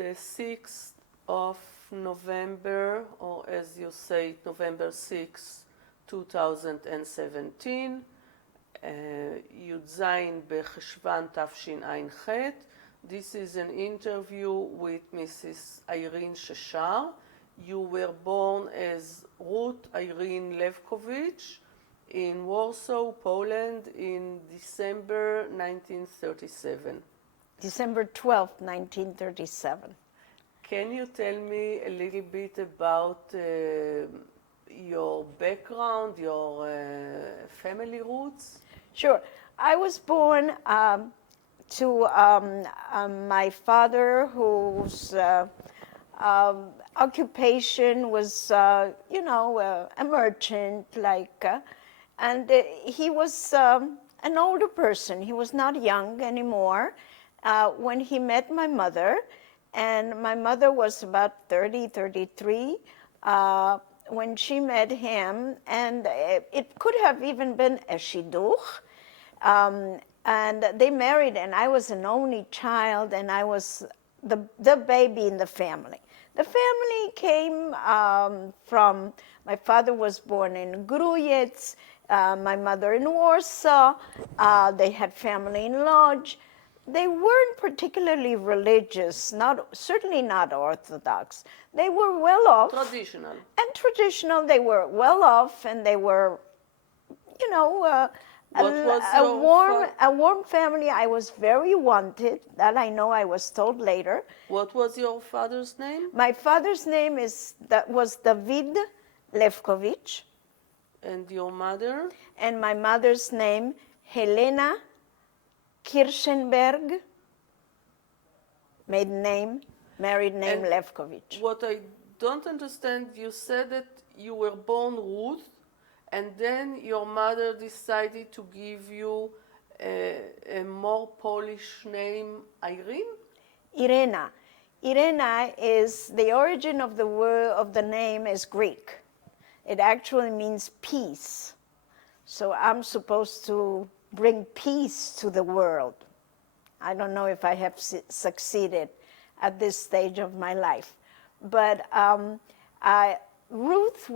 the 6th of November, or as you say, November 6, 2017, י"ז בחשוון תשע"ח. This is an interview with Mrs. איירין ששר. You were born as Ruth Ayreen Lewkowicz in Warsaw, Poland in December 1937. December 12th, 1937. Can you tell me a little bit about your background, your family roots? Sure. I was born to my father, whose occupation was, a merchant, and he was an older person. He was not young anymore when he met my mother, and my mother was about 30, 33 when she met him, and it could have even been a shidduch. And they married, and I was an only child, and I was the baby in the family. The family came from, my father was born in Grujec, my mother in Warsaw. They had family in Lodz. They weren't particularly religious, certainly not Orthodox. They were well off. Traditional. And traditional. They were well off, and they were, a warm family. I was very wanted. That I know. I was told later. What was your father's name? My father's name was David Lewkowicz. And your mother? And my mother's name, Helena Kirchenberg, married name Lewkowicz. What I don't understand, you said that you were born Ruth, and then your mother decided to give you a more Polish name, Irene? Irena. Irena is, the origin of the word, of the name is Greek. It actually means peace. So I'm supposed to bring peace to the world. I don't know if I have succeeded at this stage of my life. But Ruth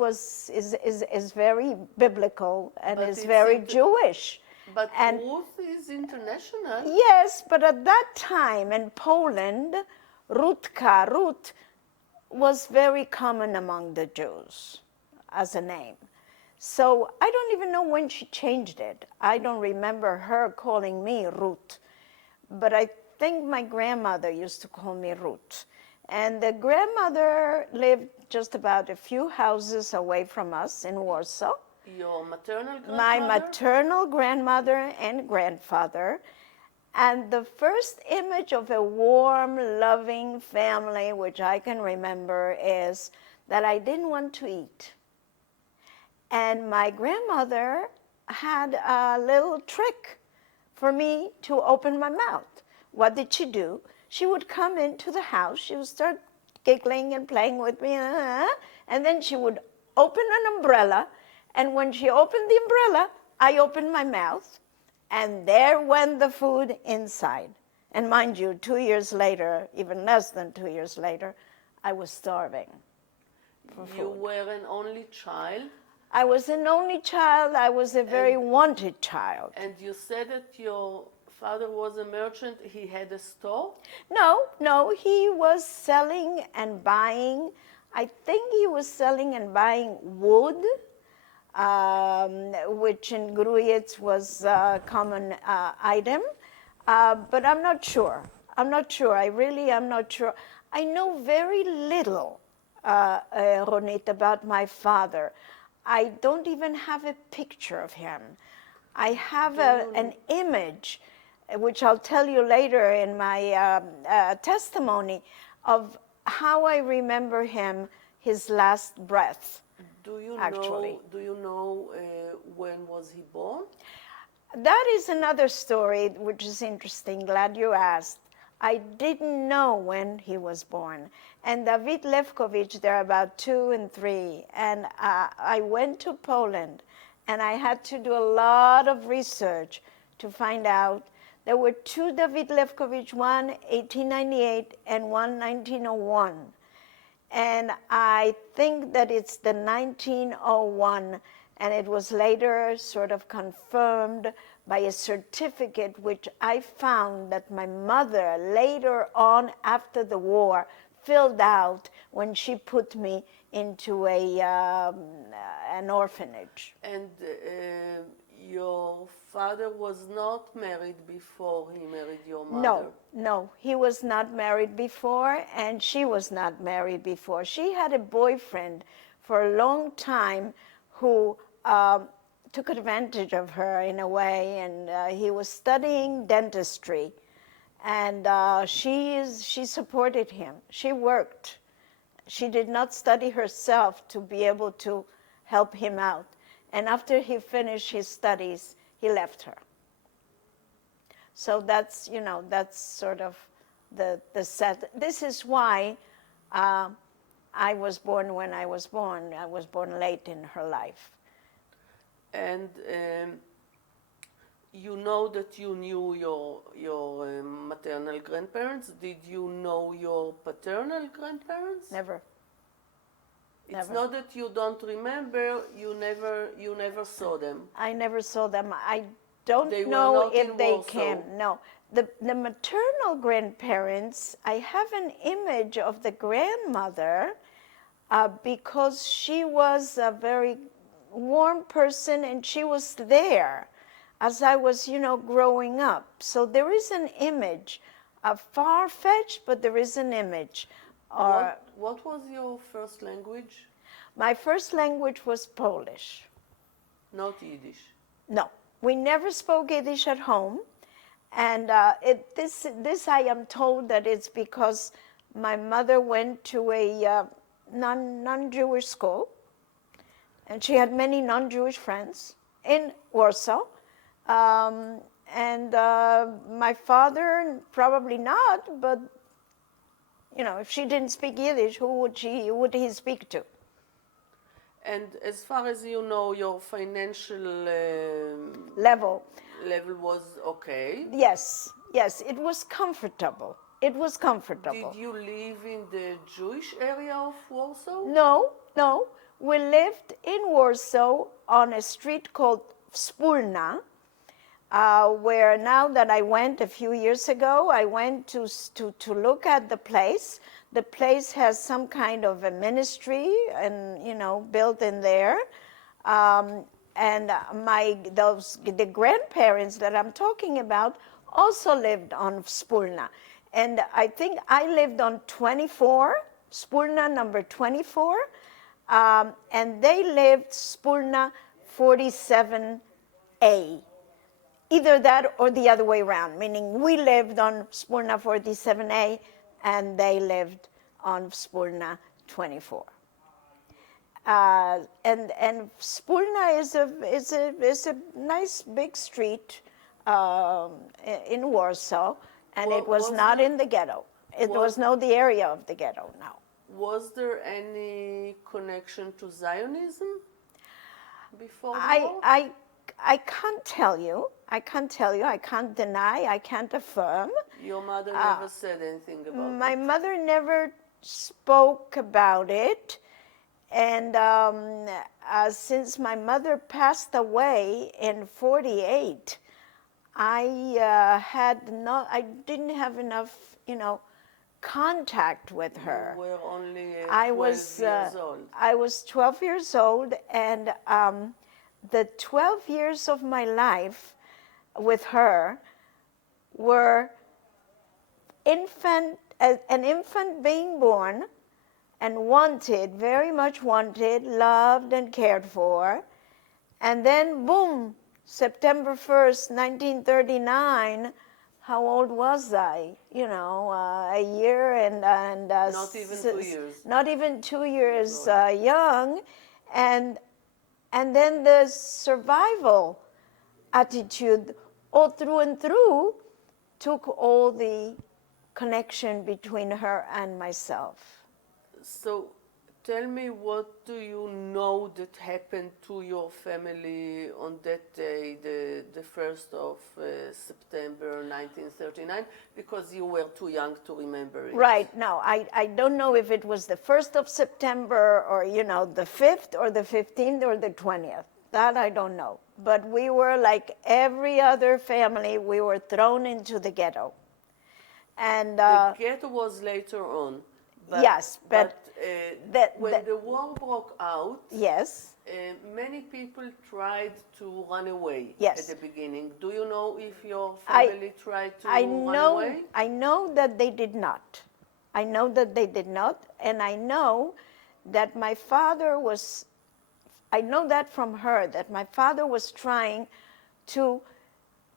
is very biblical and is very Jewish. But Ruth is international. Yes, but at that time in Poland, Ruth was very common among the Jews as a name. So I don't even know when she changed it. I don't remember her calling me Ruth, but I think my grandmother used to call me Ruth. And the grandmother lived just about a few houses away from us in Warsaw. Your maternal grandmother? My maternal grandmother and grandfather. And the first image of a warm, loving family, which I can remember, is that I didn't want to eat. And my grandmother had a little trick for me to open my mouth. What did she do? She would come into the house, she would start giggling and playing with me, and then she would open an umbrella, and when she opened the umbrella, I opened my mouth, and there went the food inside. And mind you, 2 years later, even less than 2 years later, I was starving for food. You were an only child? I was an only child. I was a very wanted child. And you said that your father was a merchant. He had a store? No, he was selling and buying. I think he was selling and buying wood, which in Grujec was a common item. But I'm not sure. I really am not sure. I know very little, Ronit, about my father. I don't even have a picture of him. I have an image, which I'll tell you later in my testimony, of how I remember him, his last breath. Do you actually. know when was he born? That is another story which is interesting. Glad you asked. I didn't know when he was born. And David Lewkowicz, they're about 2 and 3. And I went to Poland, and I had to do a lot of research to find out There were two David Lefkovich, one 1898 and one 1901. And I think that it's the 1901, and it was later sort of confirmed by a certificate which I found that my mother later on after the war filled out when she put me into an orphanage. And your father was not married before he married your mother? No, he was not married before, and she was not married before. She had a boyfriend for a long time who took advantage of her in a way, and he was studying dentistry, and she supported him. She worked. She did not study herself to be able to help him out. And after he finished his studies, he left her. So that's, that's sort of the sad. This is why I was born when I was born. I was born late in her life. And you know that you knew your maternal grandparents. Did you know your paternal grandparents? Never. It's not that you don't remember. You never saw them. I never saw them. I don't They were know not if in they Warsaw. came. No. The maternal grandparents, I have an image of the grandmother because she was a very warm person and she was there as I was, growing up. So there is an image, far-fetched, but there is an image. What was your first language? My first language was Polish. Not Yiddish. No, we never spoke Yiddish at home. And this I am told that it's because my mother went to a non-Jewish school, and she had many non-Jewish friends in Warsaw. And my father, probably not, but if she didn't speak Yiddish, who would he speak to? And as far as you know, your financial level was okay? Yes, it was comfortable. It was comfortable. Did you live in the Jewish area of Warsaw? No. We lived in Warsaw on a street called Wspólna, where now that I went a few years ago, I went to look at the place. The place has some kind of a ministry and, built in there. And the grandparents that I'm talking about also lived on Wspólna. And I think I lived on 24, Wspólna number 24, and they lived Wspólna 47A. Either that or the other way around, meaning we lived on Wspólna 47A and they lived on Wspólna 24. And Wspólna is a nice big street in Warsaw, and it was not in the ghetto. It was not the area of the ghetto, no. Was there any connection to Zionism before the war? I can't tell you. I can't deny. I can't affirm. Your mother never said anything about it? My mother never spoke about it. And since my mother passed away in 48, I didn't have enough, contact with her. You were only 12 years old. I was 12 years old, and the 12 years of my life with her were an infant being born, and wanted, very much wanted, loved and cared for. And then, boom, September 1st, 1939, how old was I? A year and not even 2 years. Not even 2 years young. And then the survival attitude, all through and through, took all the connection between her and myself. So Tell me, what do you know that happened to your family on that day, the 1st of September 1939, because you were too young to remember it. Right, no, I don't know if it was the 1st of September or, the 5th or the 15th or the 20th. That I don't know. But we were like every other family, we were thrown into the ghetto. And The ghetto was later on. yes, but when the war broke out, yes, many people tried to run away yes. at the beginning. Do you know if your family tried to run away? I know that they did not. I know that they did not, and I know that my father was, I know that from her, that my father was trying to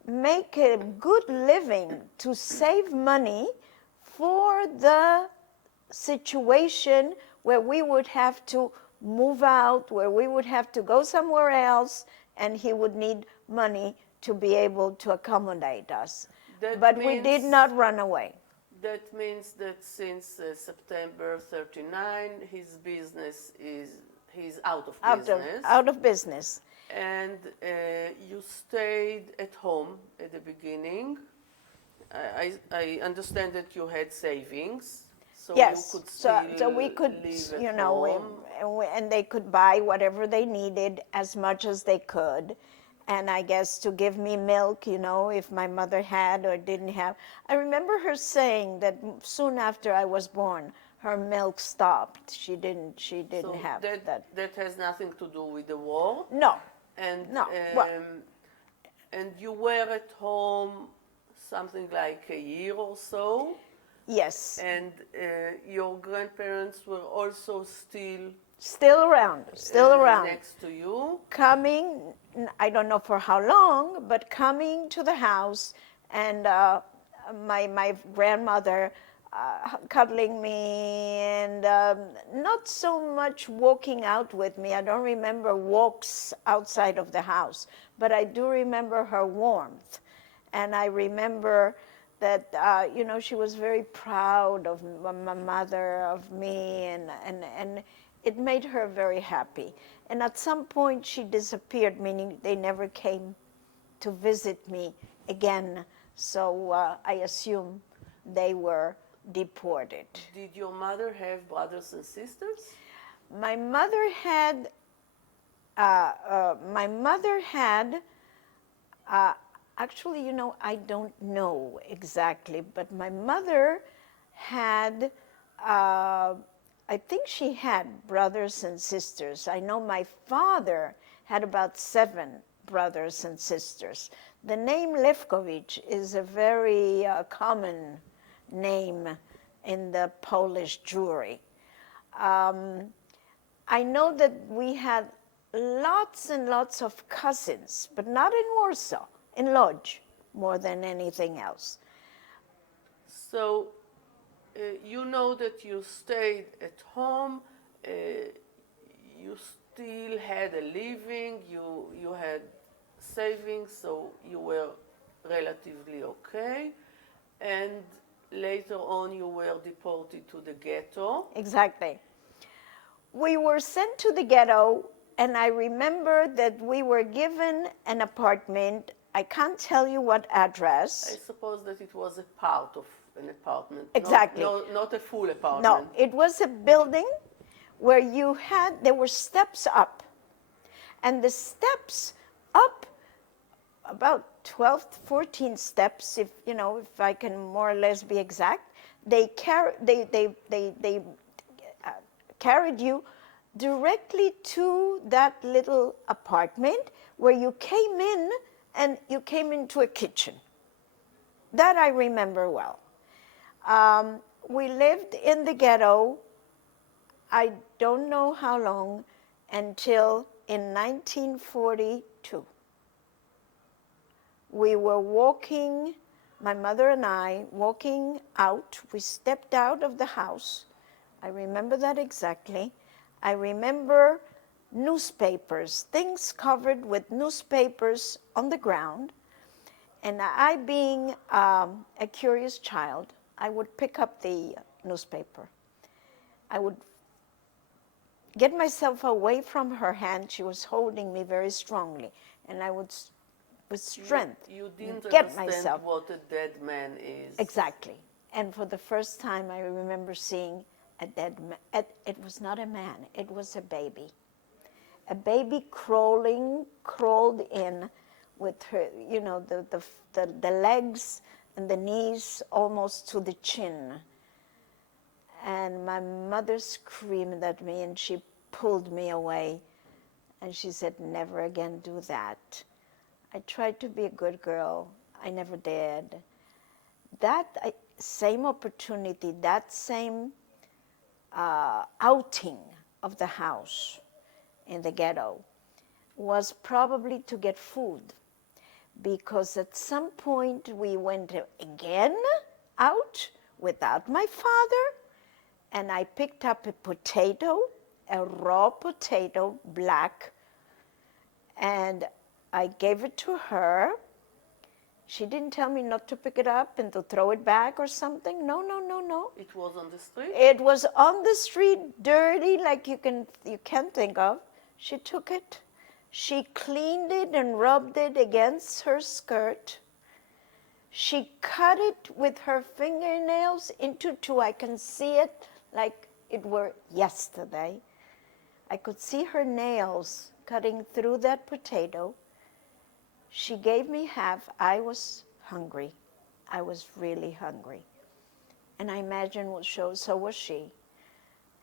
make a good living, to save money for the situation where we would have to move out, where we would have to go somewhere else, and he would need money to be able to accommodate us. But we did not run away. That means that since September 39, his business he's out of business. Out of business. And you stayed at home at the beginning. I understand that you had savings. So yes, you could still so we could, live at home. And they could buy whatever they needed as much as they could. And I guess to give me milk, if my mother had or didn't have. I remember her saying that soon after I was born, her milk stopped. She didn't have that. That has nothing to do with the war? No. And, no. And you were at home something like a year or so? Yes. And your grandparents were also still around, next to you? Coming, I don't know for how long, but coming to the house, and my grandmother cuddling me, and not so much walking out with me. I don't remember walks outside of the house, but I do remember her warmth. And I remember that, she was very proud of my mother, of me, and it made her very happy. And at some point she disappeared, meaning they never came to visit me again. So I assume they were deported. Did your mother have brothers and sisters? My mother had, actually, I don't know exactly, but my mother had, I think she had brothers and sisters. I know my father had about 7 brothers and sisters. The name Lewkowicz is a very common name in the Polish Jewry. I know that we had lots and lots of cousins, but not in Warsaw, in Lodz, more than anything else. So you know that you stayed at home, you still had a living, you had savings, so you were relatively okay. And later on you were deported to the ghetto. Exactly. We were sent to the ghetto, and I remember that we were given an apartment. I can't tell you what address. I suppose that it was a part of an apartment. Exactly. Not a full apartment. No, it was a building where there were steps up. And the steps up, about 12, 14 steps, if I can more or less be exact, they carried you directly to that little apartment where you came in, and you came into a kitchen. That I remember well. We lived in the ghetto, I don't know how long, until in 1942. We were walking, my mother and I, walking out. We stepped out of the house. I remember that exactly. I remember newspapers, things covered with newspapers on the ground. And I, being a curious child, I would pick up the newspaper. I would get myself away from her hand. She was holding me very strongly, and I would, with strength, You didn't get understand myself. what a dead man is. Exactly. And for the first time, I remember seeing a dead man. It was not a man, it was a baby. A baby crawled in with her, you know, the legs and the knees almost to the chin. And my mother screamed at me, and she pulled me away. And she said, never again do that. I tried to be a good girl. I never did. That same opportunity, that same outing of the house in the ghetto was probably to get food, because at some point we went again out without my father, and I picked up a potato, a raw potato, black, and I gave it to her. She didn't tell me not to pick it up and to throw it back or something. No, no, no, no. It was on the street? It was on the street, dirty, like you can't think of. She took it. She cleaned it and rubbed it against her skirt. She cut it with her fingernails into two. I can see it like it were yesterday. I could see her nails cutting through that potato. She gave me half. I was hungry. I was really hungry. And I imagine so was she.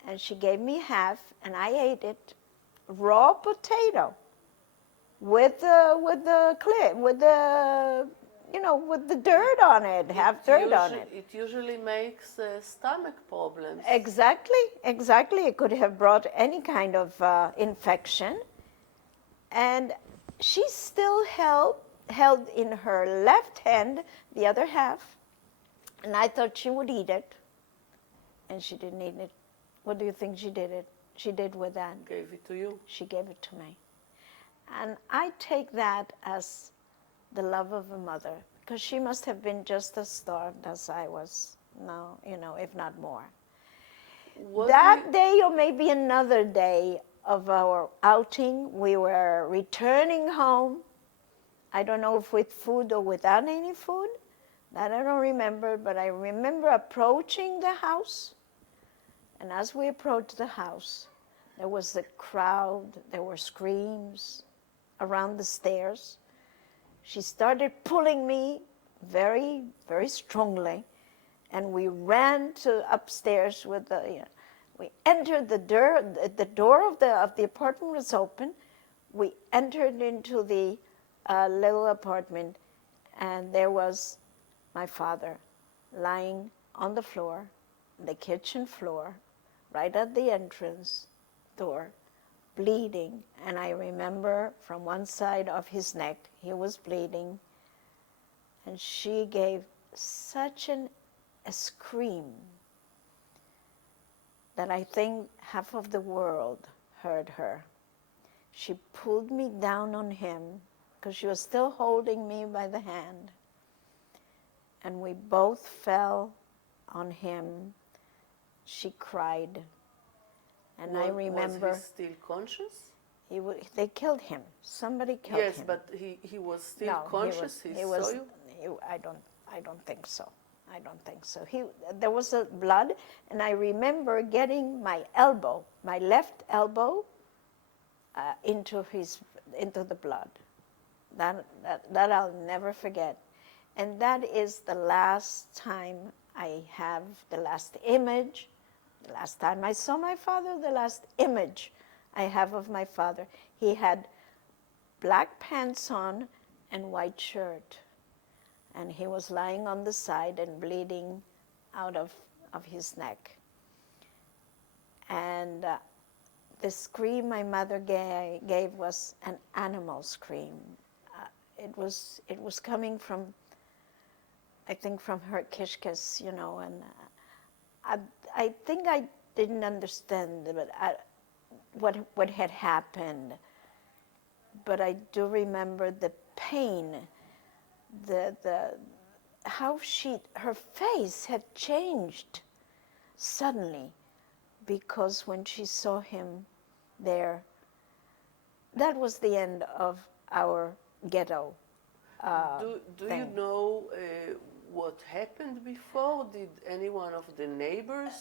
And she gave me half, and I ate it, raw potato, with the dirt on it, half dirt on it. It usually makes stomach problems. Exactly. It could have brought any kind of infection. And she still held in her left hand the other half, and I thought she would eat it, and she didn't eat it. What do you think she did with that? Gave it to you. She gave it to me. And I take that as the love of a mother, because she must have been just as starved as I was, if not more. That day, or maybe another day of our outing, we were returning home. I don't know if with food or without any food. That I don't remember, but I remember approaching the house. And as we approached the house, there was a crowd, there were screams around the stairs. She started pulling me very, very strongly, and we ran to upstairs with we entered the door of the apartment was open. We entered into the little apartment, and there was my father lying on the floor, the kitchen floor, right at the entrance door, bleeding. And I remember from one side of his neck, he was bleeding, and she gave such a scream that I think half of the world heard her. She pulled me down on him, because she was still holding me by the hand, and we both fell on him. She cried, and I remember... Was he still conscious? They killed him. Somebody killed him. Yes, but he was still conscious? He saw you? I don't think so. I don't think so. There was a blood, and I remember getting my left elbow, into the blood. That I'll never forget. And that is the last time I have the last image, the last time I saw my father, the last image I have of my father. He had black pants on and white shirt. And he was lying on the side and bleeding out of his neck. And the scream my mother gave was an animal scream. It was coming from, I think, from her kishkas, and I think I didn't understand what had happened. But I do remember the pain, how her face had changed suddenly, because when she saw him there. That was the end of our ghetto. Do you thing. know what happened before? Did any one of the neighbors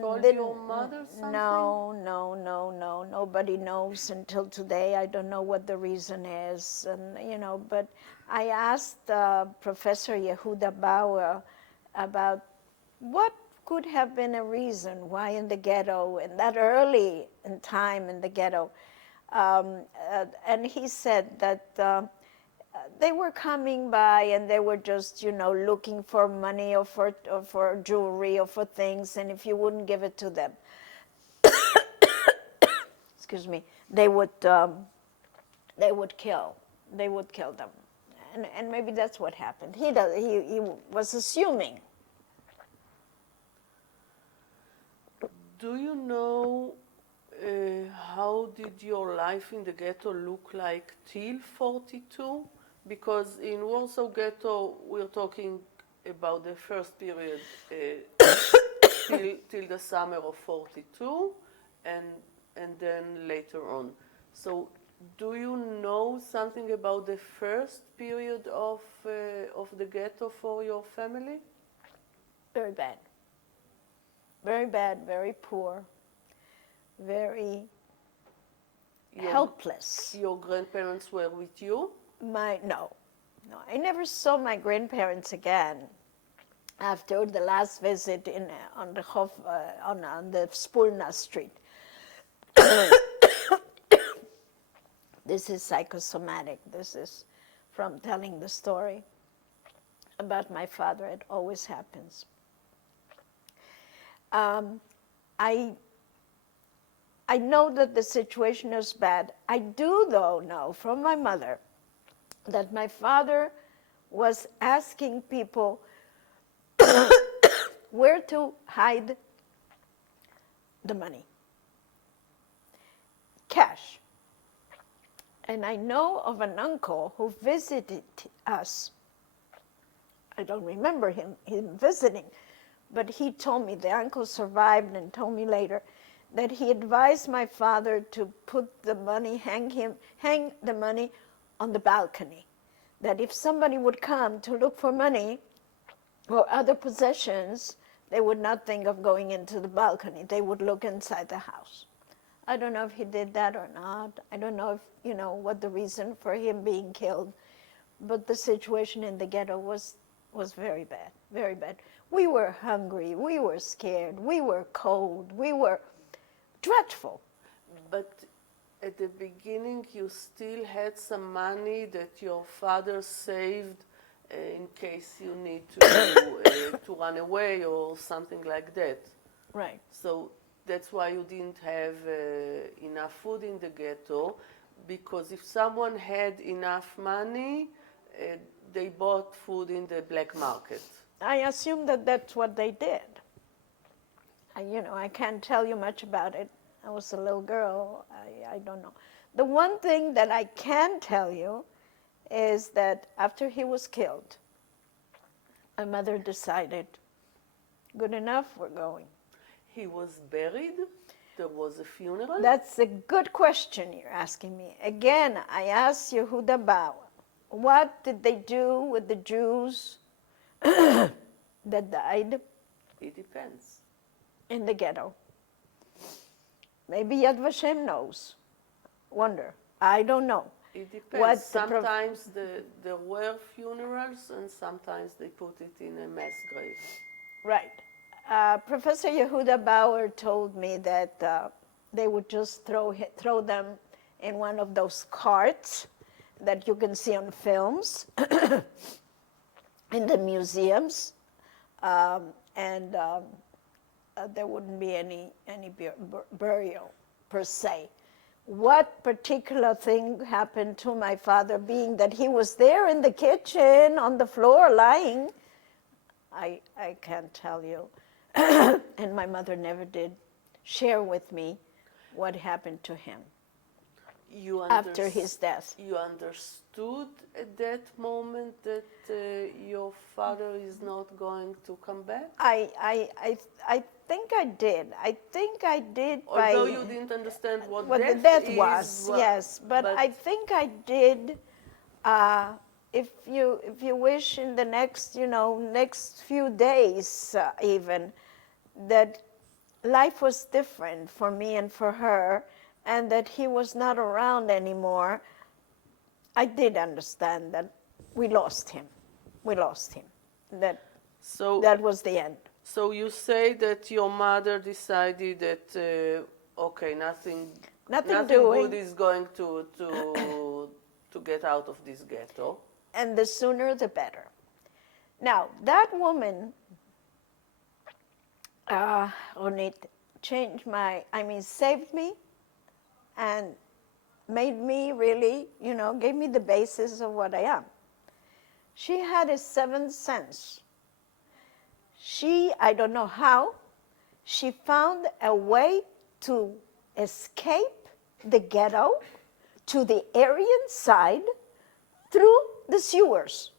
told your mother something? No. Nobody knows until today. I don't know what the reason is, but I asked Professor Yehuda Bauer about what could have been a reason why in the ghetto, and that early in time in the ghetto, and he said that they were coming by and they were just, looking for money or for jewelry or for things, and if you wouldn't give it to them, excuse me, they would kill them, and maybe that's what happened. He was assuming. Do you know how did your life in the ghetto look like till 42? Because in Warsaw Ghetto, we're talking about the first period till the summer of 42, and then later on. So, do you know something about the first period of the ghetto for your family? Very bad. Very bad, very poor, very helpless. Your grandparents were with you? No, I never saw my grandparents again after the last visit on the Spulna Street. This is psychosomatic. This is from telling the story about my father. It always happens. I know that the situation is bad. I do, though, know from my mother that my father was asking people where to hide the money. Cash. And I know of an uncle who visited us. I don't remember him visiting, but he told me, the uncle survived and told me later, that he advised my father to put the money, hang the money on the balcony. That if somebody would come to look for money or other possessions, they would not think of going into the balcony. They would look inside the house. I don't know if he did that or not. I don't know if, what the reason for him being killed. But the situation in the ghetto was very bad, very bad. We were hungry, we were scared, we were cold, we were dreadful. But at the beginning, you still had some money that your father saved in case you need to run away or something like that. Right. So that's why you didn't have enough food in the ghetto, because if someone had enough money, they bought food in the black market. I assume that that's what they did. I can't tell you much about it. I was a little girl. I don't know. The one thing that I can tell you is that after he was killed, my mother decided, good enough, we're going. He was buried? There was a funeral? That's a good question you're asking me. Again, I asked Yehuda Bauer, what did they do with the Jews that died? It depends. In the ghetto. Maybe Yad Vashem knows. Wonder. I don't know. It depends. Sometimes there were funerals, and sometimes they put it in a mass grave. Right. Professor Yehuda Bauer told me that they would just throw them in one of those carts that you can see on films in the museums, and there wouldn't be any burial per se. What particular thing happened to my father, being that he was there in the kitchen on the floor lying, I can't tell you. And my mother never did share with me what happened to him. You after his death. You understood at that moment that your father is not going to come back? I think I did. I think I did Although you didn't understand what the death death is, was, yes. But I think I did. If you wish, in the next few days, even, that life was different for me and for her, and that he was not around anymore. I did understand that we lost him. We lost him. That was the end. So you say that your mother decided that okay, nothing good is going to get out of this ghetto. And the sooner the better. Now, that woman, Ronit, saved me and made me really, gave me the basis of what I am. She had a seventh sense. I don't know how, she found a way to escape the ghetto to the Aryan side through the sewers.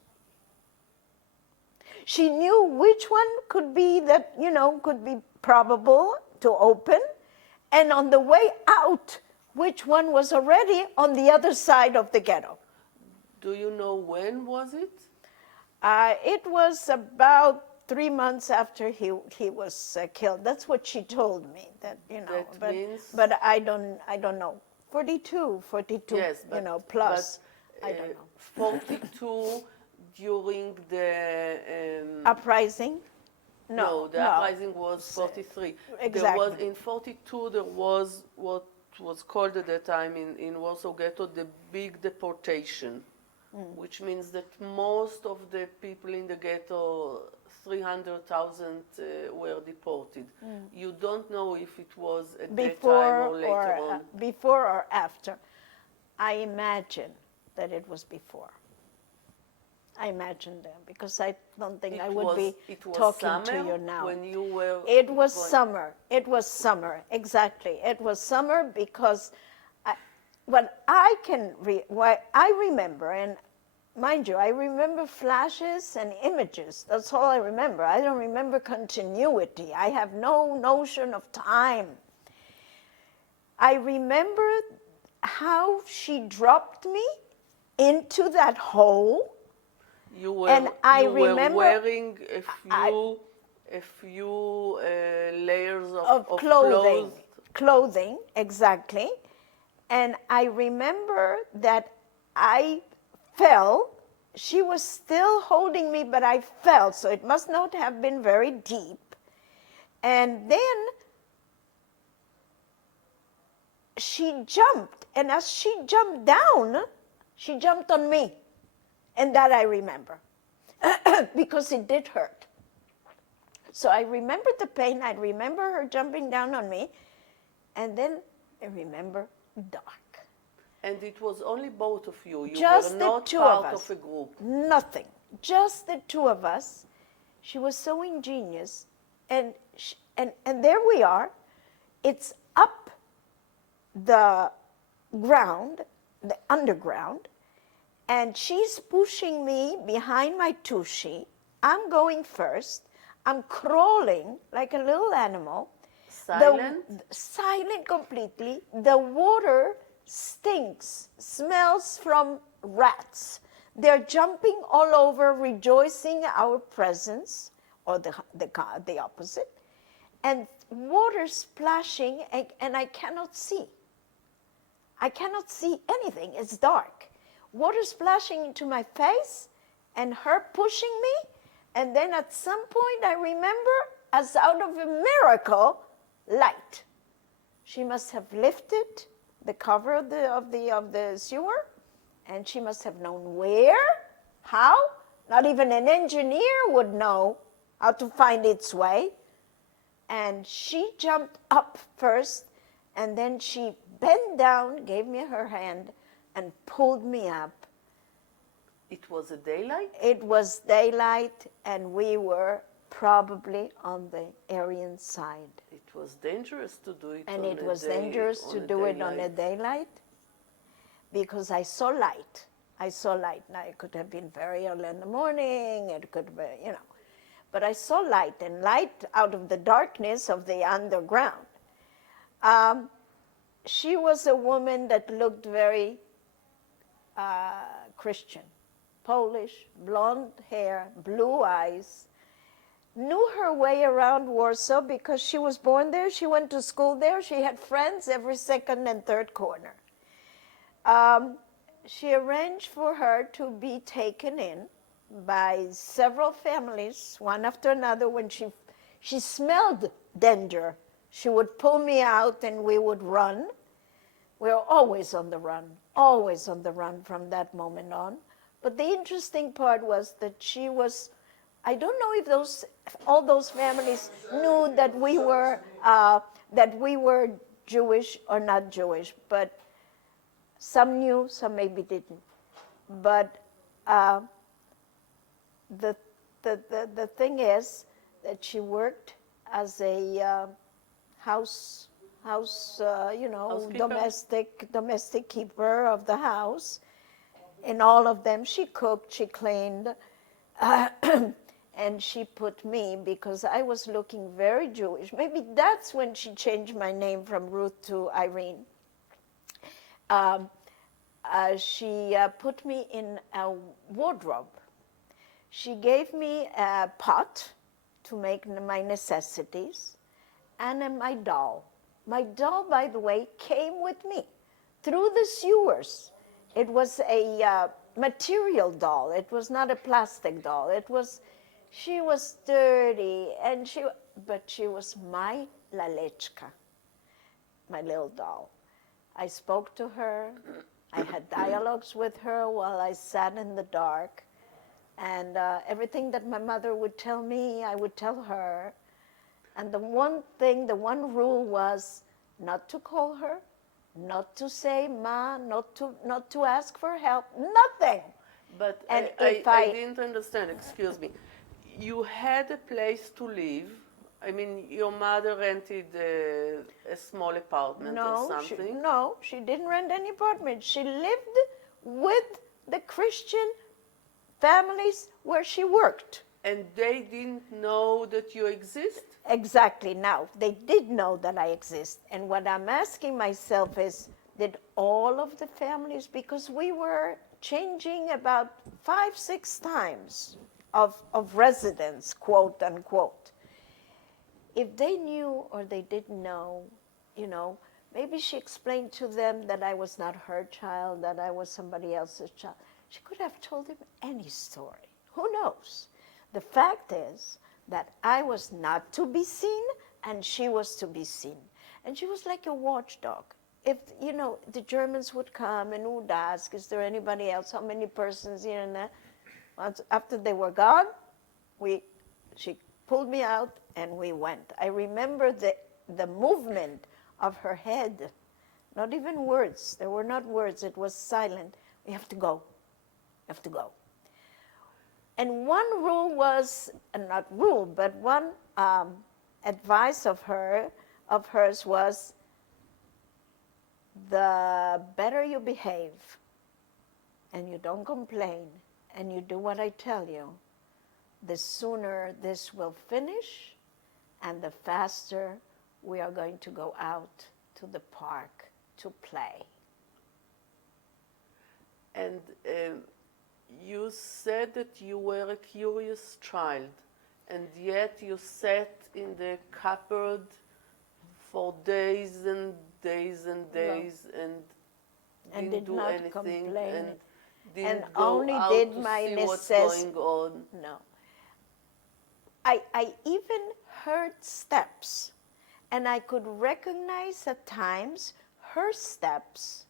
She knew which one could be could be probable to open, and on the way out, which one was already on the other side of the ghetto. Do you know when was it? It was about 3 months after he was killed. That's what she told me. That but I don't know. 42, yes, but, plus. But, I don't know. 42 during the uprising. No, the uprising was 43. Exactly. In 42 there was what was called at that time in Warsaw Ghetto the big deportation, which means that most of the people in the ghetto, 300,000, were deported. You don't know if it was at that time or later on. Before or after. I imagine that it was before. I imagine that, because I don't think I would be talking to you now. When you were it was summer. It was summer, exactly. It was summer because what I remember, and mind you, I remember flashes and images. That's all I remember. I don't remember continuity. I have no notion of time. I remember how she dropped me into that hole. You were wearing a few layers of clothing. Clothing, exactly. And I remember that I fell. She was still holding me, but I fell, so it must not have been very deep. And then she jumped, and as she jumped down, she jumped on me. And that I remember, because it did hurt. So I remember the pain, I remember her jumping down on me, and then I remember dark. And it was only both of you? You just were not the two part of us. of a group? Nothing, just the two of us. She was so ingenious, and there we are. It's up the ground, the underground, and she's pushing me behind my tushy. I'm going first. I'm crawling like a little animal. Silent? Silent completely. The water stinks, smells from rats. They're jumping all over, rejoicing our presence, or the opposite. And water splashing, and I cannot see. I cannot see anything. It's dark. Water splashing into my face, and her pushing me, and then at some point I remember, as out of a miracle, light. She must have lifted the cover of the sewer, and she must have known where, how. Not even an engineer would know how to find its way. And she jumped up first, and then she bent down, gave me her hand, and pulled me up. It was a daylight? It was daylight, and we were probably on the Aryan side. It was dangerous to do it and on it was dangerous to do it on a daylight. because I saw light. I saw light. Now, it could have been very early in the morning, it could be, you know. But I saw light, and light out of the darkness of the underground. She was a woman that looked very Christian, Polish, blonde hair, blue eyes, knew her way around Warsaw because she was born there, she went to school there, she had friends every second and third corner. She arranged for her to be taken in by several families, one after another. When she smelled danger, she would pull me out and we would run. We were always on the run from that moment on. But the interesting part was that she was, I don't know if all those families knew that we were Jewish or not Jewish, but some knew, some maybe didn't. But the thing is that she worked as a domestic keeper of the house. In all of them, she cooked, she cleaned, and she put me, because I was looking very Jewish. Maybe that's when she changed my name from Ruth to Irene. She put me in a wardrobe. She gave me a pot to make my necessities, and my doll. My doll, by the way, came with me through the sewers. It was a material doll. It was not a plastic doll. She was dirty, but she was my lalechka, my little doll. I spoke to her. I had dialogues with her while I sat in the dark. And everything that my mother would tell me, I would tell her. And the one rule was not to call her, not to say ma, not to ask for help, nothing. But And I didn't understand, excuse me. You had a place to live. I mean, your mother rented a small apartment or something? She didn't rent any apartment. She lived with the Christian families where she worked. And they didn't know that you exist? Exactly. Now, they did know that I exist. And what I'm asking myself is, did all of the families, because we were changing about 5-6 times of residence, quote unquote. If they knew or they didn't know, maybe she explained to them that I was not her child, that I was somebody else's child. She could have told them any story. Who knows? The fact is that I was not to be seen and she was to be seen. And she was like a watchdog. If, the Germans would come and would ask, is there anybody else? How many persons here and there? After they were gone, she pulled me out and we went. I remember the movement of her head, not even words. There were not words, it was silent. We have to go. You have to go. And one rule was, not rule, but one advice of hers was, the better you behave and you don't complain and you do what I tell you, the sooner this will finish and the faster we are going to go out to the park to play. And you said that you were a curious child, and yet you sat in the cupboard for days and days and days and didn't do anything complain. and didn't And go only out did to my see what's going on. No. I even heard steps, and I could recognize at times her steps,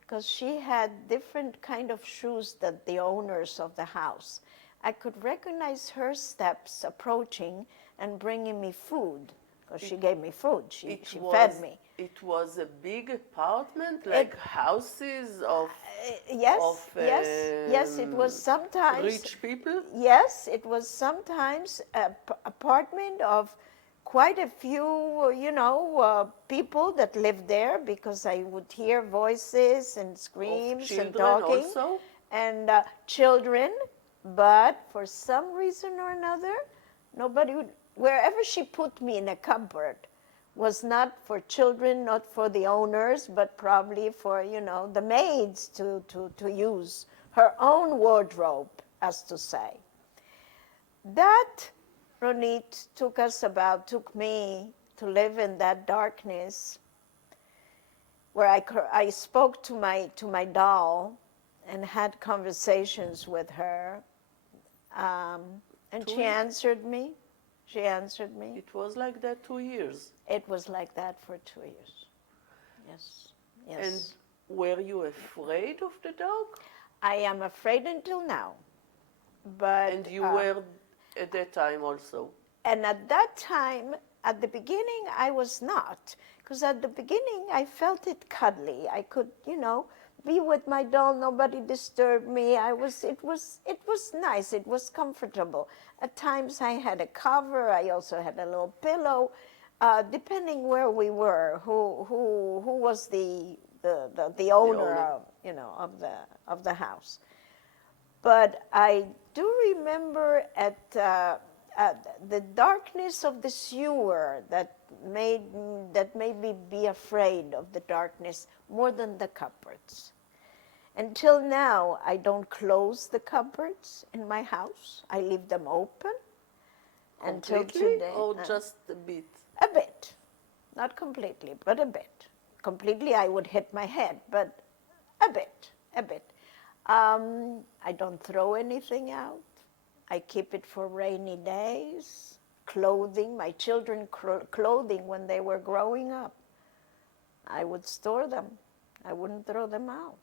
because she had different kind of shoes than the owners of the house. I could recognize her steps approaching and bringing me food, because she gave me food. She fed me. It was a big apartment, like houses of Yes, it was sometimes rich people. Yes, it was sometimes an apartment of quite a few, people that lived there because I would hear voices and screams and children talking. also? And children, but for some reason or another, nobody would, wherever she put me in a cupboard was not for children, not for the owners, but probably for, the maids to use her own wardrobe, as to say. That, Ronit, took me to live in that darkness where I spoke to my doll and had conversations with her. And she answered me. She answered me. It was like that 2 years. It was like that for 2 years. Yes. Yes. And were you afraid of the dog? I am afraid until now. But And you were at that time also? And at that time, at the beginning, I was not. Because at the beginning, I felt it cuddly. I could, be with my doll. Nobody disturbed me. It was nice. It was comfortable. At times, I had a cover. I also had a little pillow, depending where we were, who was the owner, of the house. But I do remember at the darkness of the sewer that made me be afraid of the darkness more than the cupboards. Until now, I don't close the cupboards in my house. I leave them open. Until today. Or just a bit? A bit. Not completely, but a bit. Completely, I would hit my head, but a bit. I don't throw anything out. I keep it for rainy days. Clothing, my children's clothing when they were growing up, I would store them. I wouldn't throw them out.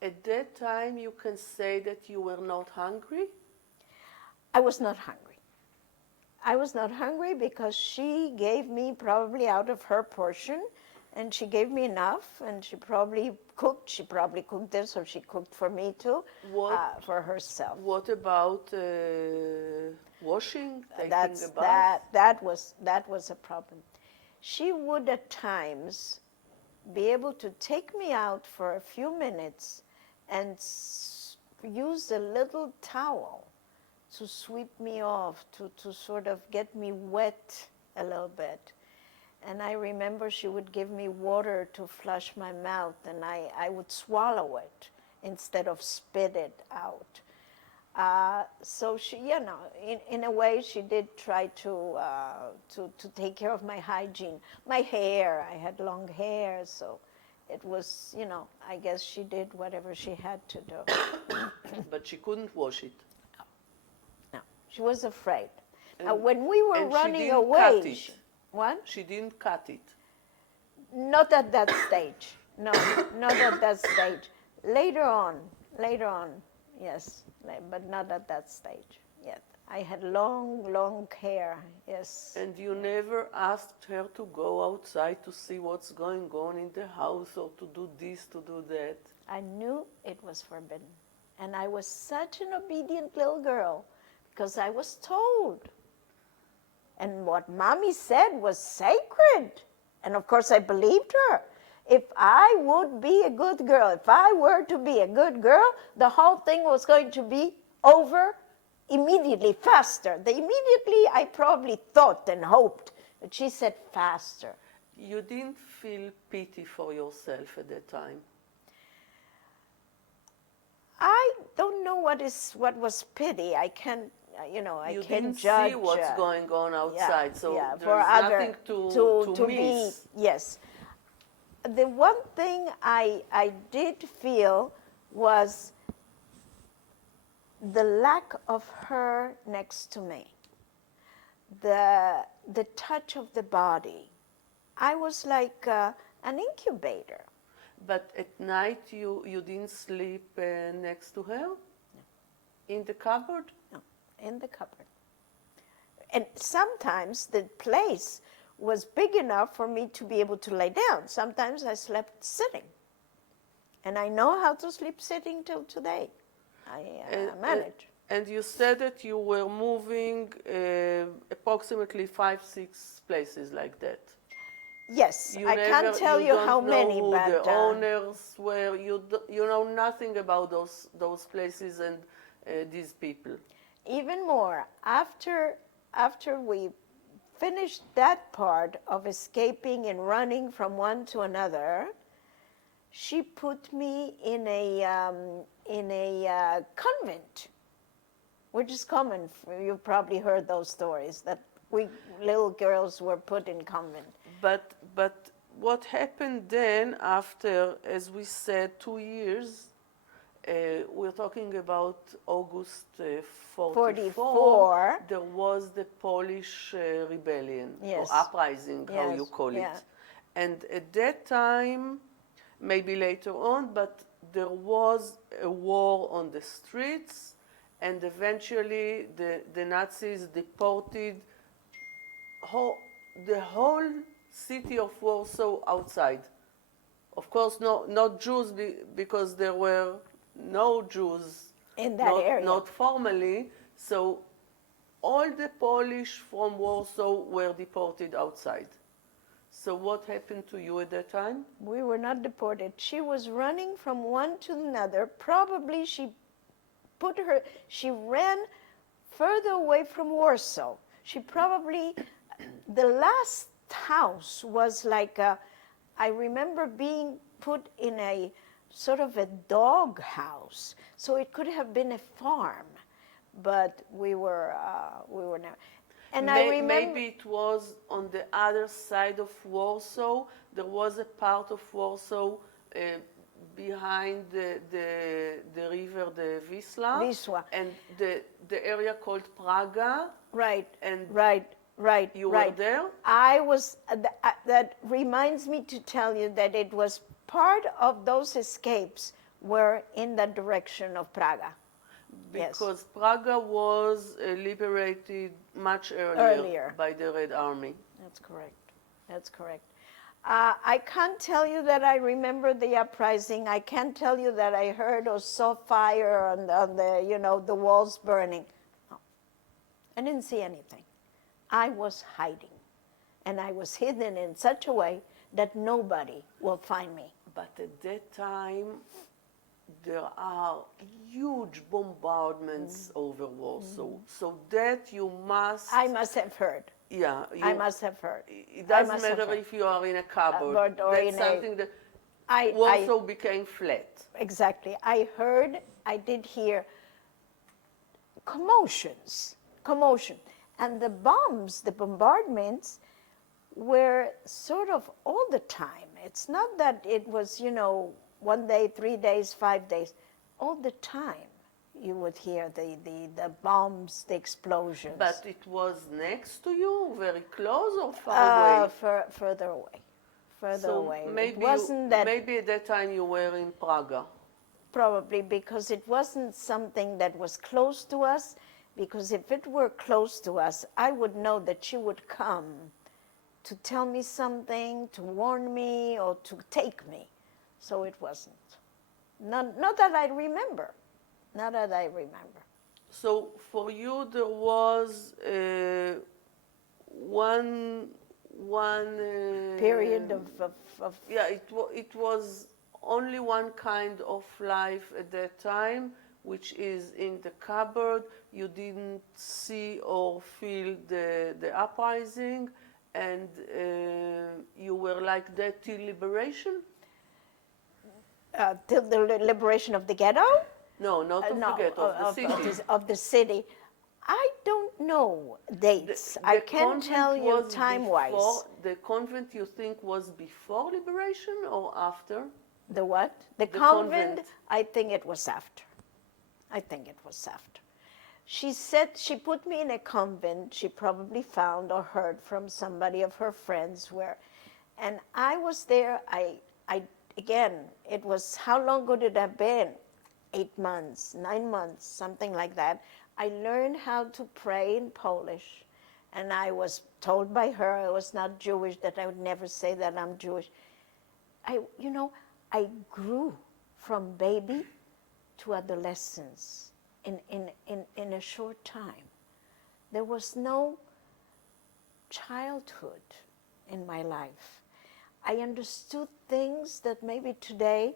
At that time, you can say that you were not hungry? I was not hungry. I was not hungry because she gave me probably out of her portion, and she gave me enough, and she probably cooked. She probably cooked this, or she cooked for me too, for herself. What about washing, taking a bath? That was a problem. She would at times be able to take me out for a few minutes and use a little towel to sweep me off, to sort of get me wet a little bit. And I remember she would give me water to flush my mouth, and I would swallow it instead of spit it out. So she, in a way, she did try to take care of my hygiene. My hair, I had long hair, so it was, I guess she did whatever she had to do. But she couldn't wash it? No, she was afraid. When we were running away... What? She didn't cut it? Not at that stage. No, not at that stage. Later on, yes, but not at that stage yet. I had long hair, yes. And you never asked her to go outside to see what's going on in the house, or to do this, to do that? I knew it was forbidden. And I was such an obedient little girl because I was told. And what Mommy said was sacred. And of course I believed her. If I would be a good girl, if I were to be a good girl, the whole thing was going to be over immediately, faster. Immediately I probably thought and hoped, but she said faster. You didn't feel pity for yourself at that time? I don't know what was pity. I can't. I can't judge. You didn't see what's going on outside, so for there's nothing to miss. Yes. The one thing I did feel was the lack of her next to me, the touch of the body. I was like an incubator. But at night you didn't sleep next to her? No. In the cupboard? No, in the cupboard. And sometimes the place was big enough for me to be able to lay down. Sometimes I slept sitting. And I know how to sleep sitting till today. I manage. And you said that you were moving approximately 5, 6 places like that. Yes, I can't tell you how many, who but the owners were. You know nothing about those places and these people. even more, after we finished that part of escaping and running from one to another, she put me in a convent, which is common. You've probably heard those stories that we little girls were put in convent. But what happened then after, as we said, 2 years? We're talking about August 44. There was the Polish rebellion or Yes. uprising, how you Yes, call yeah. it. And at that time, maybe later on, but there was a war on the streets, and eventually the Nazis deported the whole city of Warsaw outside. Of course, not Jews, because there were no Jews In that area. not formally. So all the Polish from Warsaw were deported outside. So what happened to you at that time? We were not deported. She was running from one to another. Probably she ran further away from Warsaw. She probably, the last house was like I remember being put in a sort of a dog house. So it could have been a farm, but we were never. And I remember maybe it was on the other side of Warsaw. There was a part of Warsaw behind the river, the Wisła, and the area called Praga. Right. And right. You were there? I was. That reminds me to tell you that it was part of those escapes were in the direction of Praga. Because Praga was liberated much earlier by the Red Army. That's correct. That's correct. I can't tell you that I remember the uprising. I can't tell you that I heard or saw fire on the the walls burning. No. I didn't see anything. I was hiding, and I was hidden in such a way that nobody will find me. But at that time, there are huge bombardments over Warsaw. So that you must... I must have heard. Yeah. I must have heard. It doesn't matter if you are in a cupboard. Or That's in something that Warsaw became flat. Exactly. I did hear commotion. And the bombardments were sort of all the time. It's not that it was, 1 day, 3 days, 5 days. All the time you would hear the bombs, the explosions. But it was next to you, very close or far away? Further away. Further away. Maybe, it wasn't that maybe at that time you were in Praga. Probably because it wasn't something that was close to us, because if it were close to us, I would know that she would come to tell me something, to warn me, or to take me. So it wasn't. Not that I remember. Not that I remember. So for you, there was one period of yeah. It was only one kind of life at that time, which is in the cupboard. You didn't see or feel the uprising, and you were like that till liberation. Till the liberation of the ghetto? No, not of the ghetto, of the city. Of the city. I don't know dates. I can't tell you time-wise. The convent, you think, was before liberation or after? The what? The convent? I think it was after. She said she put me in a convent. She probably found or heard from somebody of her friends and I was there. Again, it was, how long would it have been? 8 months, 9 months, something like that. I learned how to pray in Polish, and I was told by her I was not Jewish, that I would never say that I'm Jewish. I grew from baby to adolescence in a short time. There was no childhood in my life. I understood things that maybe today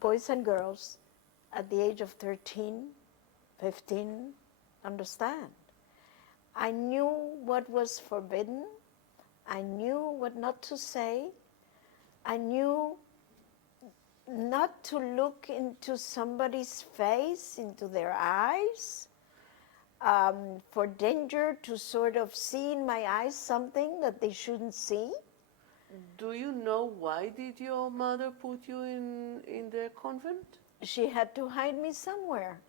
boys and girls at the age of 13, 15 understand. I knew what was forbidden. I knew what not to say. I knew not to look into somebody's face, into their eyes, for danger to sort of see in my eyes something that they shouldn't see. Do you know why did your mother put you in the convent? She had to hide me somewhere.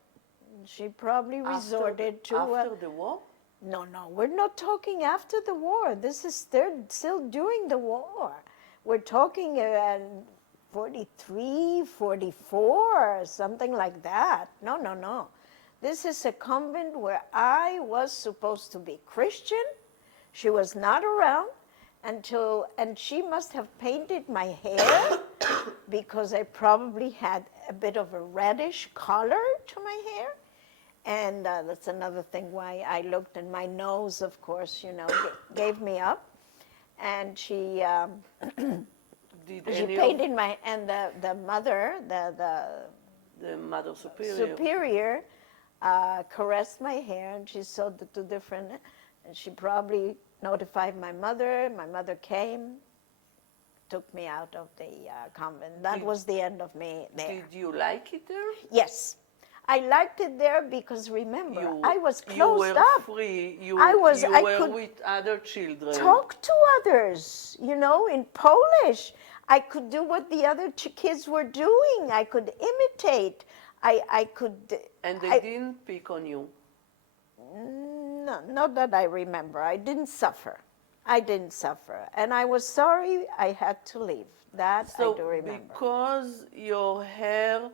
She probably resorted to... After the war? No, we're not talking after the war. This is still during the war. We're talking 43, 44, something like that. No. This is a convent where I was supposed to be Christian. She was not around until, and she must have painted my hair because I probably had a bit of a reddish color to my hair. And that's another thing why I looked, and my nose, of course, gave me up. And she painted my, and the mother, the Mother Superior, caressed my hair, and she saw the two different, and she probably notified my mother. My mother came, took me out of the convent. That was the end of me there. Did you like it there? Yes. I liked it there because, remember, I was closed you were up. Free. You I were could with other children. Talk to others, in Polish. I could do what the other kids were doing. I could imitate. I could... And they didn't pick on you? No, not that I remember. I didn't suffer. And I was sorry I had to leave. That I do remember. So because your hair...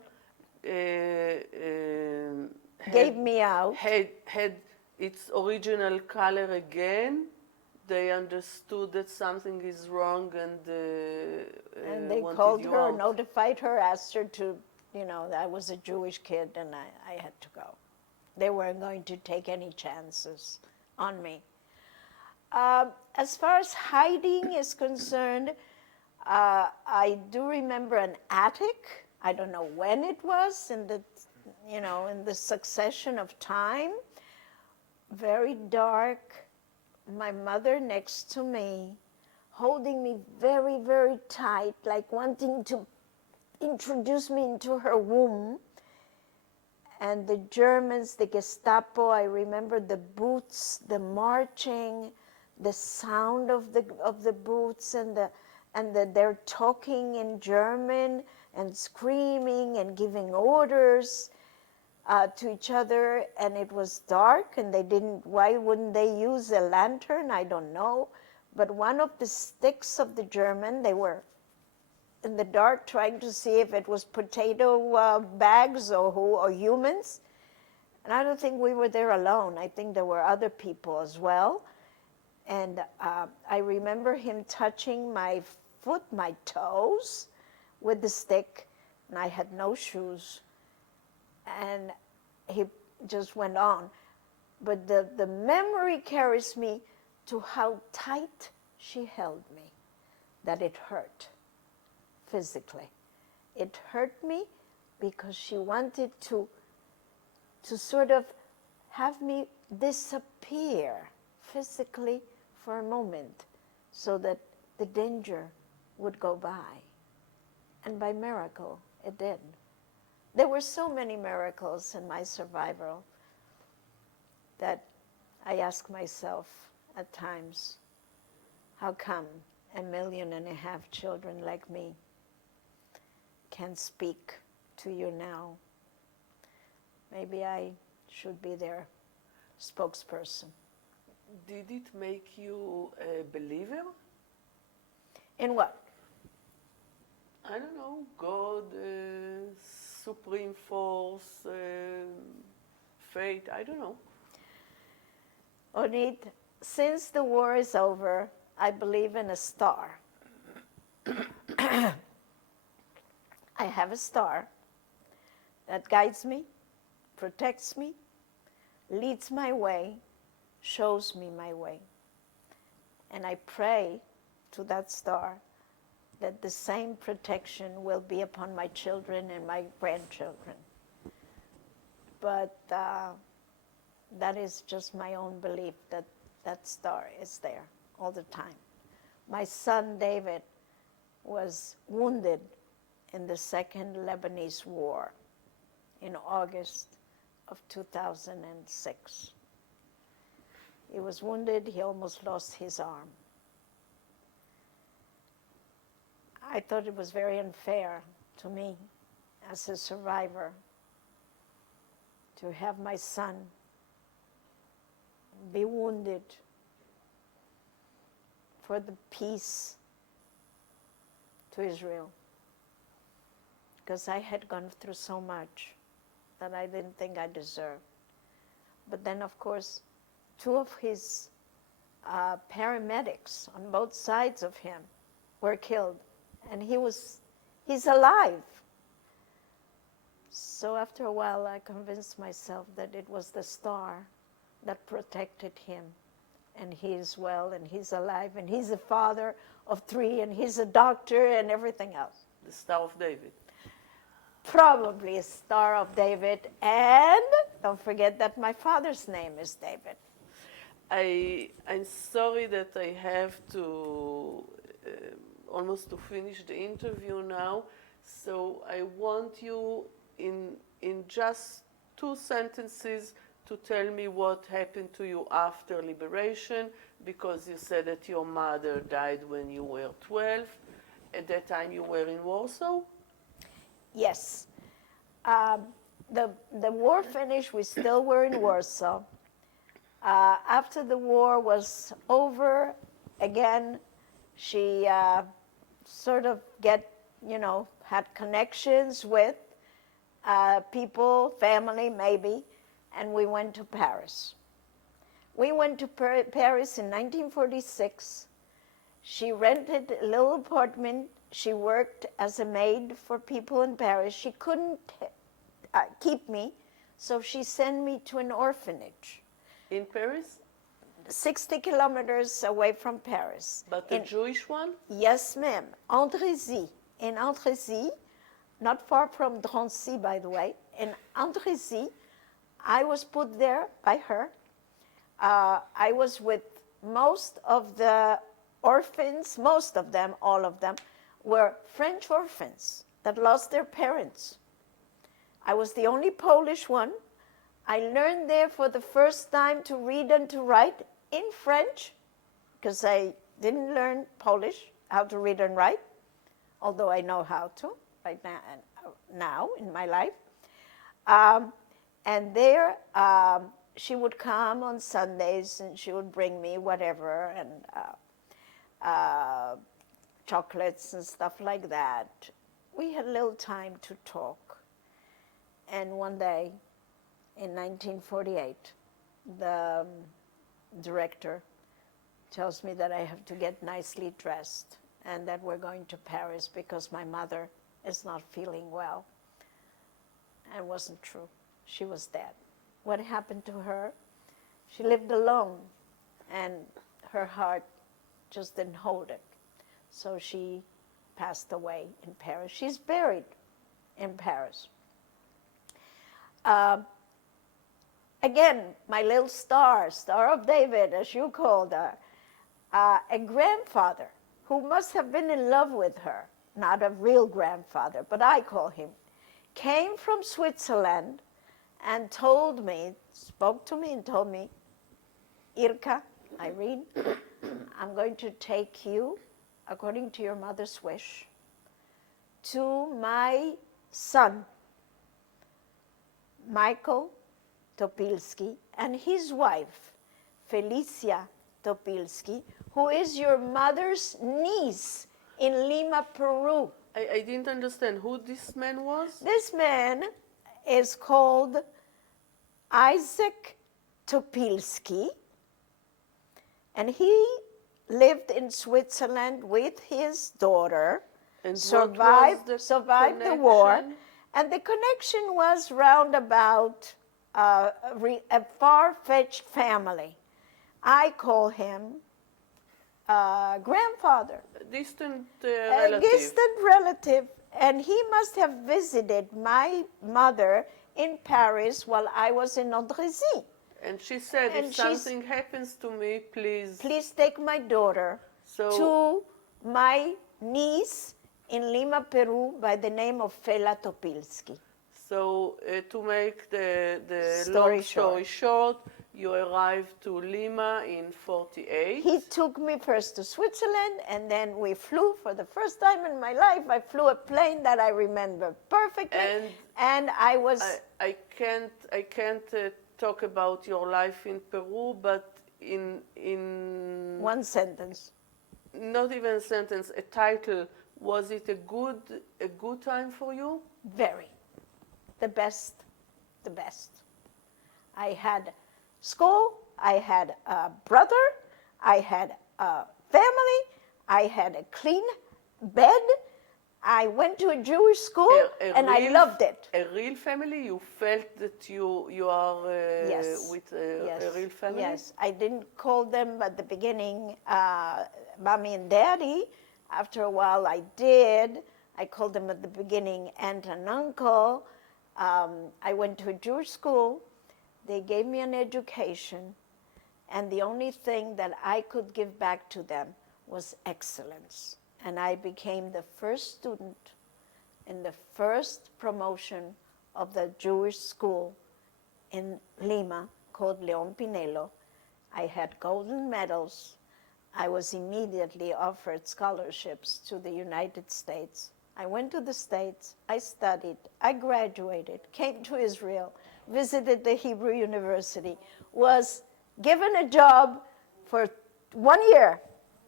gave me out. Had its original color again, they understood that something is wrong and they called her, notified her, asked her to, I was a Jewish kid and I had to go. They weren't going to take any chances on me. As far as hiding is concerned, I do remember an attic. I don't know when it was in the succession of time. Very dark. My mother next to me, holding me very, very tight, like wanting to introduce me into her womb. And the Germans, the Gestapo, I remember the boots, the marching, the sound of the boots, and they're talking in German and screaming and giving orders to each other, and it was dark, and why wouldn't they use a lantern? I don't know. But one of the sticks of the German, they were in the dark trying to see if it was potato bags or humans. And I don't think we were there alone. I think there were other people as well. And I remember him touching my foot, my toes, with the stick, and I had no shoes. And he just went on. But the memory carries me to how tight she held me, that it hurt physically. It hurt me because she wanted to sort of have me disappear physically for a moment so that the danger would go by. And by miracle, it did. There were so many miracles in my survival that I ask myself at times, how come 1.5 million children like me can speak to you now? Maybe I should be their spokesperson. Did it make you a believer? In what? I don't know, God, supreme force, fate, I don't know. Onit, since the war is over, I believe in a star. I have a star that guides me, protects me, leads my way, shows me my way. And I pray to that star that the same protection will be upon my children and my grandchildren. But that is just my own belief that that star is there all the time. My son David was wounded in the Second Lebanese War in August of 2006. He was wounded, he almost lost his arm. I thought it was very unfair to me as a survivor to have my son be wounded for the peace to Israel, because I had gone through so much that I didn't think I deserved. But then, of course, two of his paramedics on both sides of him were killed, and he's alive. So after a while, I convinced myself that it was the star that protected him, and he is well, and he's alive, and he's a father of 3, and he's a doctor, and everything else. The Star of David. Probably a Star of David, and don't forget that my father's name is David. I'm sorry that I have to almost to finish the interview now, so I want you in just 2 sentences to tell me what happened to you after liberation, because you said that your mother died when you were 12. At that time you were in Warsaw? Yes. The war finished, we still were in Warsaw. After the war was over, again, she sort of had connections with people, family maybe, and we went to Paris. We went to Paris in 1946. She rented a little apartment. She worked as a maid for people in Paris. She couldn't keep me, so she sent me to an orphanage. In Paris? 60 kilometers away from Paris. But the Jewish one? Yes, ma'am. Andrézy. In Andrézy, not far from Drancy, by the way. In Andrézy, I was put there by her. I was with most of the orphans, most of them, all of them, were French orphans that lost their parents. I was the only Polish one. I learned there for the first time to read and to write in French, because I didn't learn Polish, how to read and write, although I know how to right now in my life. And there, she would come on Sundays and she would bring me whatever, and chocolates and stuff like that. We had a little time to talk. And one day, in 1948, the director tells me that I have to get nicely dressed and that we're going to Paris because my mother is not feeling well. And it wasn't true. She was dead. What happened to her? She lived alone, and her heart just didn't hold it. So she passed away in Paris. She's buried in Paris. Again, my little star, Star of David, as you called her, a grandfather who must have been in love with her, not a real grandfather, but I call him, came from Switzerland and told me, spoke to me and told me, Irka, Ayreen, I'm going to take you, according to your mother's wish, to my son, Michael Topilski, and his wife, Felicia Topilski, who is your mother's niece in Lima, Peru. I didn't understand who this man was. This man is called Isaac Topilski, and he lived in Switzerland with his daughter, And survived the war, connection? and the connection was round about a far-fetched family. I call him grandfather, Distant a relative. distant relative, and he must have visited my mother in Paris while I was in Andrézy. And she said, And if she's- something happens to me, please. Please take my daughter So- to my niece in Lima, Peru, by the name of Fela Topilsky. So to make the Story long story short, you arrived to Lima in 48. He took me first to Switzerland, and then we flew for the first time in my life. I flew a plane that I remember perfectly, and I was I can't talk about your life in Peru, but in one sentence. not even a sentence, a title. Was it a good time for you? Very. The best. I had school, I had a brother, I had a family, I had a clean bed, I went to a Jewish school, and I loved it. A real family? You felt that you are Yes. with a real family? Yes, I didn't call them at the beginning mommy and daddy. After a while I did. I called them at the beginning aunt and uncle. I went to a Jewish school. They gave me an education, and the only thing that I could give back to them was excellence. And I became the first student in the first promotion of the Jewish school in Lima called Leon Pinelo. I had golden medals. I was immediately offered scholarships to the United States. I went to the States, I studied, I graduated, came to Israel, visited the Hebrew University, was given a job for 1 year,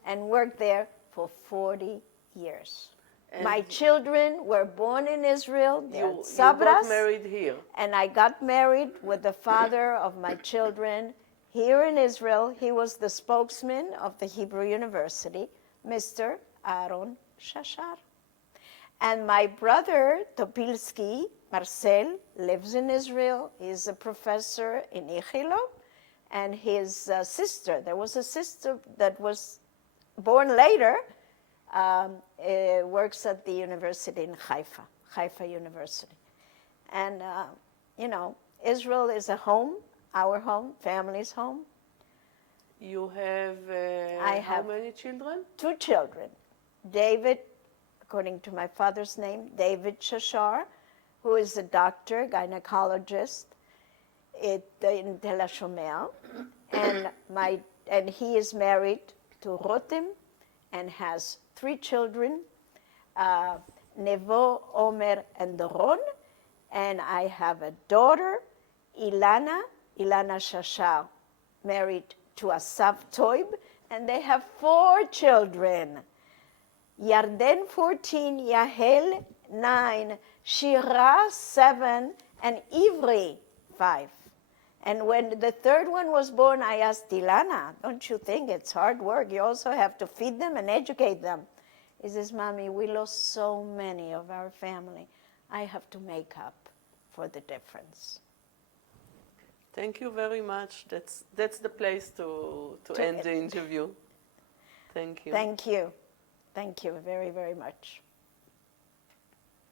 and worked there for 40 years. And my children were born in Israel, they're You Sabras, got married here. and I got married with the father of my children here in Israel. He was the spokesman of the Hebrew University, Mr. Aaron Shashar. And my brother, Topilsky, Marcel, lives in Israel. He's a professor in Ichilov. And his sister, there was a sister that was born later, works at the university in Haifa University. And, Israel is a home, our home, family's home. You have I how have many children? 2 children. David, according to my father's name, David Shashar, who is a doctor, gynecologist in Tel HaShomer, and he is married to Rotem and has 3 children, Nevo, Omer, and Doron. And I have a daughter, Ilana Shashar, married to Asaf Toib, and they have 4 children. Yarden 14, Yahel 9, Shira 7, and Ivri 5. And when the 3rd one was born, I asked Ilana, don't you think it's hard work? You also have to feed them and educate them. He says, Mommy, we lost so many of our family. I have to make up for the difference. Thank you very much. That's the place to end the interview. Thank you. Thank you. Thank you very, very much.